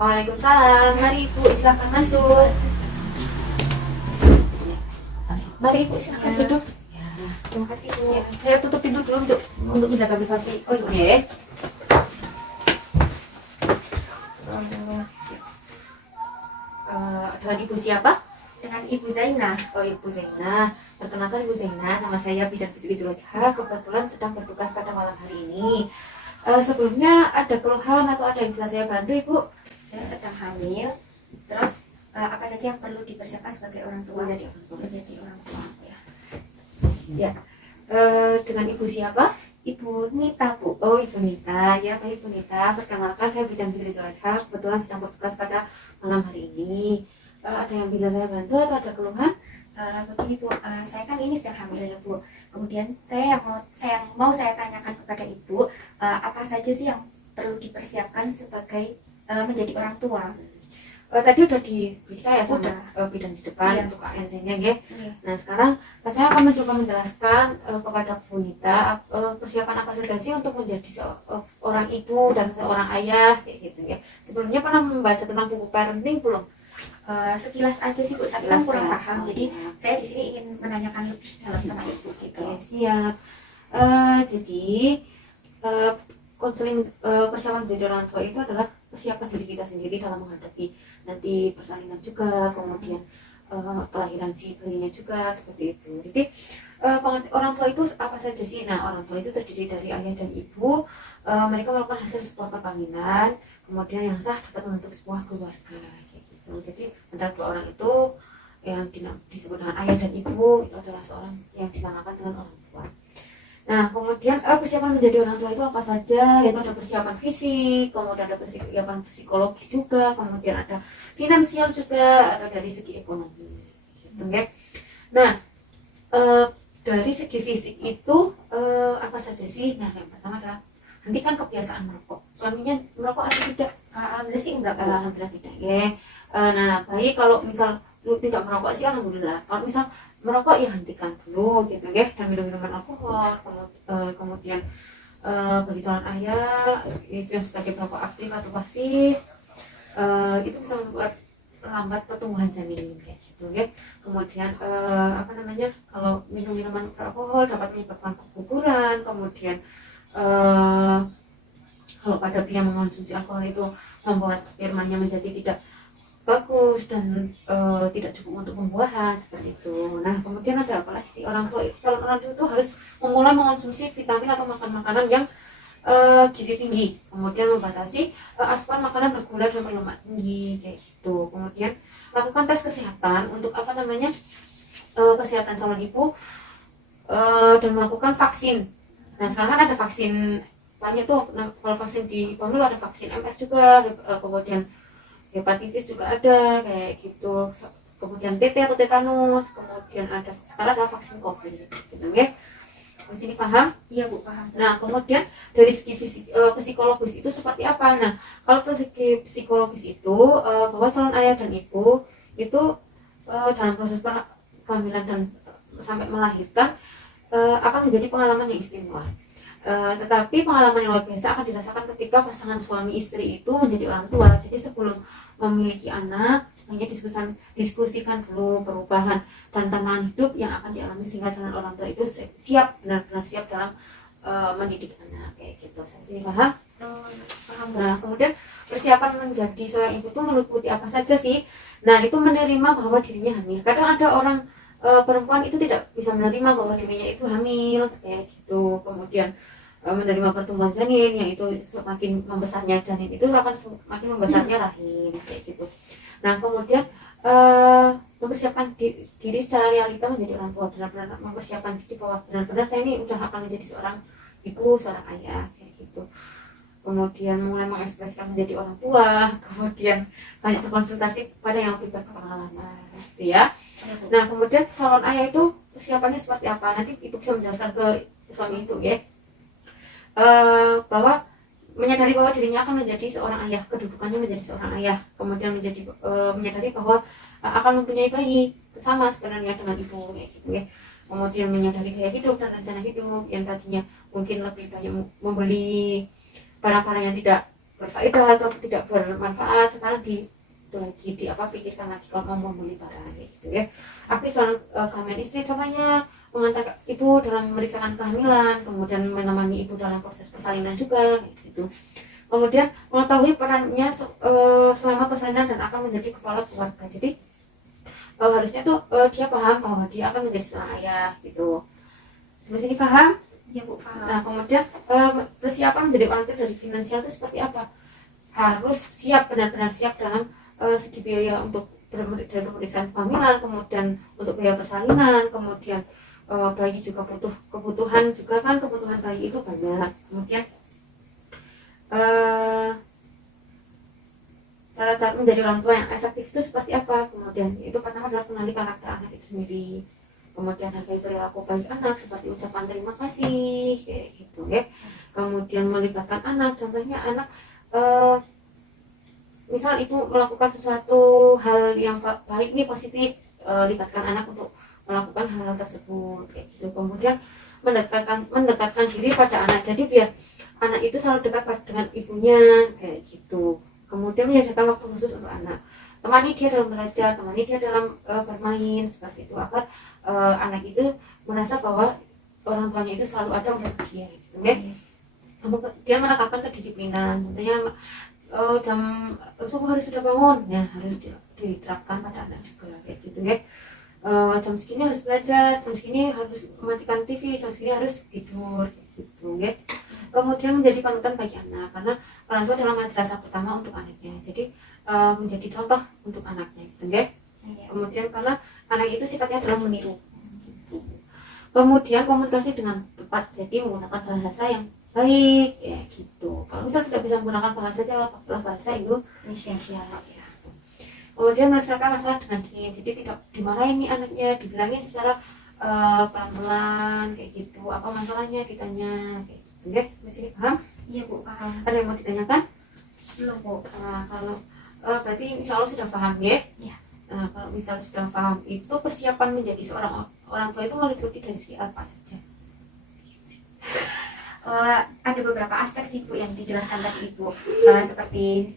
Waalaikumsalam. Mari Ibu, silakan masuk. Mari Ibu, silakan duduk. Ya, Terima kasih Bu. ya, saya tutup pintu dulu untuk menjaga privasi. Oh iya. Dengan Ibu siapa? Dengan Ibu Zainah. Oh, Ibu Zainah. Perkenalkan Ibu Zainah, nama saya Bidan Fitri Zulekha. Kebetulan sedang bertugas pada malam hari ini. Sebelumnya ada keluhan atau ada yang bisa saya bantu, Ibu? Saya sedang hamil. Terus apa saja yang perlu dipersiapkan sebagai orang tua? Menjadi orang tua. Menjadi orang tua. Ya. Ya. Dengan Ibu siapa? Ibu Nita Bu. Oh, Ibu Nita. Ya, Pak Ibu Nita. Perkenalkan saya Bidan Fitri Zulekha. Kebetulan sedang bertugas pada malam hari ini. Ada yang bisa saya bantu atau ada keluhan? Begini Bu, saya kan ini sedang hamil ya Bu. Kemudian saya mau saya tanyakan kepada Ibu, apa saja sih yang perlu dipersiapkan sebagai menjadi orang tua? Tadi udah diperiksa ya sama bidan di depan Iya. untuk ANC-nya ya. Iya. Nah sekarang saya akan mencoba menjelaskan kepada Bu Nita persiapan apa saja sih untuk menjadi seorang ibu dan seorang ayah kayak gitu ya. Sebelumnya pernah membaca tentang buku parenting belum? Sekilas aja sih Bu, tapi Sekilas kan kurang ya. paham. Jadi saya di sini ingin menanyakan lebih dalam sama Ibu gitu. Oke, siap. Jadi konseling persiapan menjadi orang tua itu adalah persiapan diri kita sendiri dalam menghadapi nanti persalinan juga, kemudian kelahiran si bayinya juga seperti itu. Jadi orang tua itu apa saja sih? Nah, orang tua itu terdiri dari ayah dan ibu. Mereka melakukan hasil sebuah perkawinan, kemudian yang sah dapat membentuk sebuah keluarga kayak gitu. Jadi antara dua orang itu yang disebut dengan ayah dan ibu itu adalah seorang yang dinamakan dengan orang tua. Nah, kemudian persiapan menjadi orang tua itu apa saja? Yaitu ada persiapan fisik, kemudian ada persiapan psikologis juga, kemudian ada finansial juga, atau dari segi ekonomi. Gitu, ya. Nah, dari segi fisik itu apa saja sih? Nah, yang pertama adalah hentikan kebiasaan merokok. Suaminya merokok atau tidak? Alhamdulillah sih enggak Bu. Alhamdulillah tidak ya. Nah, baik kalau misal tidak merokok sih alhamdulillah. Kalau misal merokok ya hentikan dulu gitu ya, dan minum minuman alkohol, kemudian bagi calon ayah itu yang sebagai perokok aktif atau pasif itu bisa membuat lambat pertumbuhan janin kayak gitu ya. Kemudian apa namanya, kalau minum minuman beralkohol dapat menyebabkan keguguran. Kemudian kalau pada pria mengonsumsi alkohol itu membuat spermanya menjadi tidak bagus dan tidak cukup untuk pembuahan seperti itu. Nah, kemudian ada apa lagi sih? Orang tua itu harus memulai mengonsumsi vitamin atau makan makanan yang gizi tinggi, kemudian membatasi asupan makanan bergula dan berlemak tinggi kayak gitu. Kemudian lakukan tes kesehatan untuk apa namanya, kesehatan calon ibu, dan melakukan vaksin. Nah, sekarang kan ada vaksin banyak tuh. Nah, kalau vaksin di Pamil ada vaksin MR juga, kemudian hepatitis juga ada kayak gitu, kemudian TT atau tetanus, kemudian ada sekarang ada vaksin COVID gitu ya. Di sini paham? Iya Bu, paham. Nah, kemudian dari segi psikologis itu seperti apa? Nah, kalau dari segi psikologis itu bahwa calon ayah dan ibu itu dalam proses kehamilan dan sampai melahirkan akan menjadi pengalaman yang istimewa. Tetapi pengalaman yang luar biasa akan dirasakan ketika pasangan suami istri itu menjadi orang tua. Jadi sebelum memiliki anak, sebaiknya diskusikan dulu perubahan dan tantangan hidup yang akan dialami sehingga calon orang tua itu benar-benar siap dalam mendidik anak kayak gitu. Saya sini paham? Paham Bu. Nah, kemudian persiapan menjadi seorang ibu itu meliputi apa saja sih? Nah, itu menerima bahwa dirinya hamil. Kadang ada orang perempuan itu tidak bisa menerima bahwa dirinya itu hamil kayak gitu. Kemudian menerima pertumbuhan janin, yang itu semakin membesarnya janin itu akan semakin membesarnya rahim kayak gitu. Nah, kemudian mempersiapkan diri secara realita menjadi orang tua, benar-benar mempersiapkan diri bahwa benar-benar saya ini udah akan menjadi seorang ibu, seorang ayah kayak gitu. Kemudian mulai mengekspresikan menjadi orang tua, kemudian banyak berkonsultasi pada yang lebih berpengalaman gitu ya. Nah, kemudian calon ayah itu persiapannya seperti apa? Nanti ibu bisa menjelaskan ke suami itu ya. Bahwa menyadari bahwa dirinya akan menjadi seorang ayah, kedudukannya menjadi seorang ayah, kemudian menyadari bahwa akan mempunyai bayi sama sebenarnya dengan ibu kayak gitu ya. Kemudian menyadari gaya hidup dan rencana hidup yang tadinya mungkin lebih banyak membeli barang-barang yang tidak berfaedah atau tidak bermanfaat, sekarang itu lagi pikirkan lagi kalau mau membeli barang gitu ya. Aktif dalam kehamilan istri, contohnya mengantar ibu dalam memeriksakan kehamilan, kemudian menemani ibu dalam proses persalinan juga gitu. Kemudian mengetahui perannya selama persalinan dan akan menjadi kepala keluarga. Jadi harusnya tuh dia paham bahwa dia akan menjadi seorang ayah gitu. Sampai sini paham? Ya Bu, paham. Nah, kemudian persiapan menjadi orang tua dari finansial itu seperti apa? Harus siap, benar-benar siap dalam segi biaya untuk dari pemeriksaan kehamilan, kemudian untuk biaya persalinan, kemudian bayi juga butuh kebutuhan juga kan, kebutuhan bayi itu banyak. Kemudian cara-cara menjadi orang tua yang efektif itu seperti apa? Kemudian itu pertama adalah kenali karakter anak itu sendiri, kemudian hargai perilaku baik anak seperti ucapan terima kasih kayak gitu ya. Kemudian melibatkan anak, contohnya anak misal ibu melakukan sesuatu hal yang baik nih, positif, libatkan anak untuk melakukan hal-hal tersebut kayak gitu. Kemudian mendekatkan diri pada anak, jadi biar anak itu selalu dekat dengan ibunya kayak gitu. Kemudian menyediakan waktu khusus untuk anak, temani dia dalam belajar, temani dia dalam bermain seperti itu, agar anak itu merasa bahwa orang tuanya itu selalu ada untuk dia gitu ya. Dia menekankan kedisiplinan, tentunya jam subuh harus sudah bangun ya, harus diterapkan pada anak juga kayak gitu ya. Jam segini harus belajar, jam segini harus mematikan TV, jam segini harus tidur gitu ya. Kemudian menjadi panutan bagi anak, karena orang tua adalah madrasah pertama untuk anaknya, jadi menjadi contoh untuk anaknya gitu ya. Kemudian karena anak itu sifatnya adalah meniru gitu. Kemudian komunikasi dengan tepat, jadi menggunakan bahasa yang baik ya gitu. Kalau misal tidak bisa menggunakan bahasa Jawa, pakai bahasa Indonesia ya. Kemudian menyelesaikan masalah dengan dingin, jadi tidak dimarahin nih anaknya, dibilangin secara pelan-pelan kayak gitu, apa masalahnya ditanya kayak gitu ya. Masih paham? Iya Bu, paham. Ada yang mau ditanyakan? Belum Bu. Kalau berarti insya Allah sudah paham ya? Ya. Kalau misal sudah paham, itu persiapan menjadi seorang orang tua itu meliputi dari segi apa saja? Ada beberapa aspek sih Bu yang dijelaskan tadi Ibu, seperti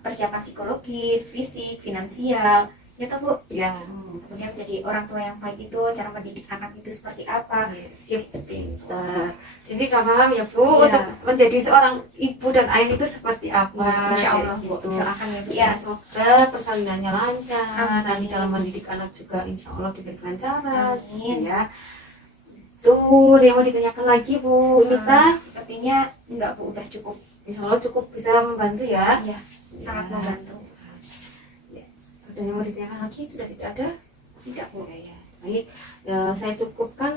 persiapan psikologis, fisik, finansial, ya toh Bu. Ya. Kemudian menjadi orang tua yang baik itu, cara mendidik anak itu seperti apa. Siap, pintar. Jadi sudah paham ya Bu, Ya. untuk menjadi seorang ibu dan ayah itu seperti apa? Insya Allah Bu, gitu. doakan ya Bu Ya, ya. semoga persalinannya lancar. Amin. Nanti dalam mendidik anak juga insya Allah diberi kelancaran. Amin. Ya. Tuh, dia mau ditanyakan lagi Bu Nita? Sepertinya enggak Bu, udah cukup. Insya Allah cukup bisa membantu ya. Iya, sangat membantu. Ya. Ada yang mau ditanyakan lagi? Sudah tidak ada? Tidak Bu. Ya. Baik, saya cukupkan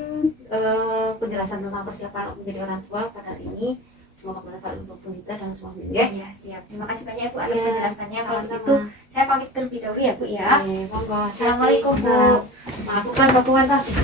penjelasan tentang persiapan menjadi orang tua pada hari ini. Semoga bermanfaat untuk Bu Nita dan suaminya. Ya, siap. Terima kasih banyak Bu atas Ya, penjelasannya. Kalau sama-sama. gitu saya pamit terlebih dahulu ya Bu ya. Monggo. Assalamualaikum Bu. Melakukan dokumentasi.